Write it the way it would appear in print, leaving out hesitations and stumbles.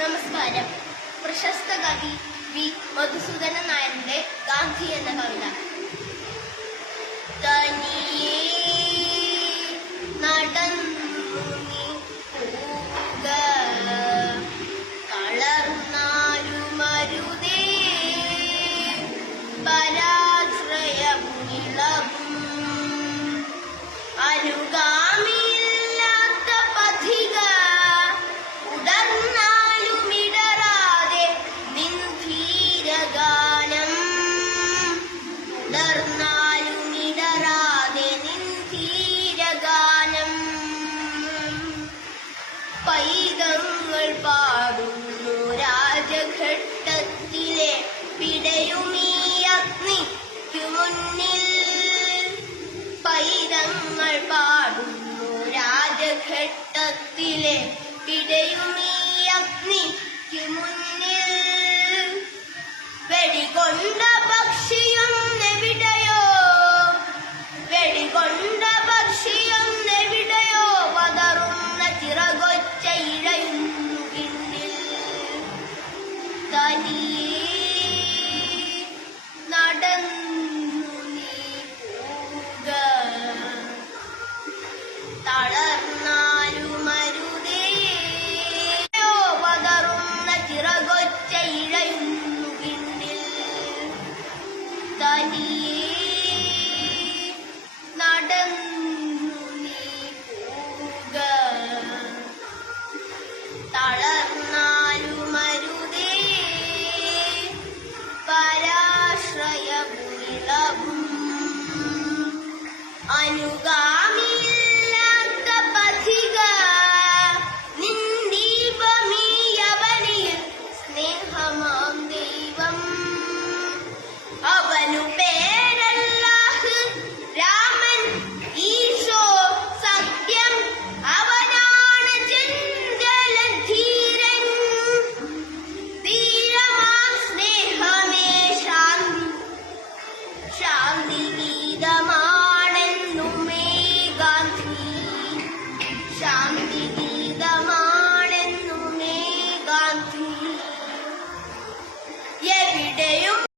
നമസ്കാരം. പ്രശസ്ത കവി വി മധുസൂദനൻ നായരുടെ ഗാന്ധി എന്ന കവിത. തനിയേ നടന്നു നീ പോവുക, തളർന്നാലുമരുതേ പരാശ്രയമിളവും അനുഗാമിയില്ലാത്ത പഥിക, ഉടർന്നാലുമിടറാതെ നിൻ ധീരഗാനം, ഉടർന്നാലുമിടറാതെ നിൻ ധീരഗാനം. പൈതങ്ങൾ പാടുന്നു രാജഘട്ടത്തിലെ പിടയുമീ അഗ്നിക്കു മുന്നിൽ, പൈതങ്ങൾ പാടുന്നു രാജഘട്ടത്തിലെ പിടയുമീ അഗ്നിക്കു മുന്നിൽ. വെടികൊണ്ട പക്ഷിയും എവിടെയോ, വെടികൊണ്ട പക്ഷിയും എവിടെയോ, പതറുന്ന ചിറകൊച്ച ഇഴയുന്നു പിന്നിൽ. തനിയേ നടന്നു നീ പോവുക, തളർന്നാലുമരുതേ പതറുന്ന ചിറകൊച്ച ഇഴയുന്നു പിന്നിൽ. തനിയേ നടന്നു നീ പോവുക, തളർന്ന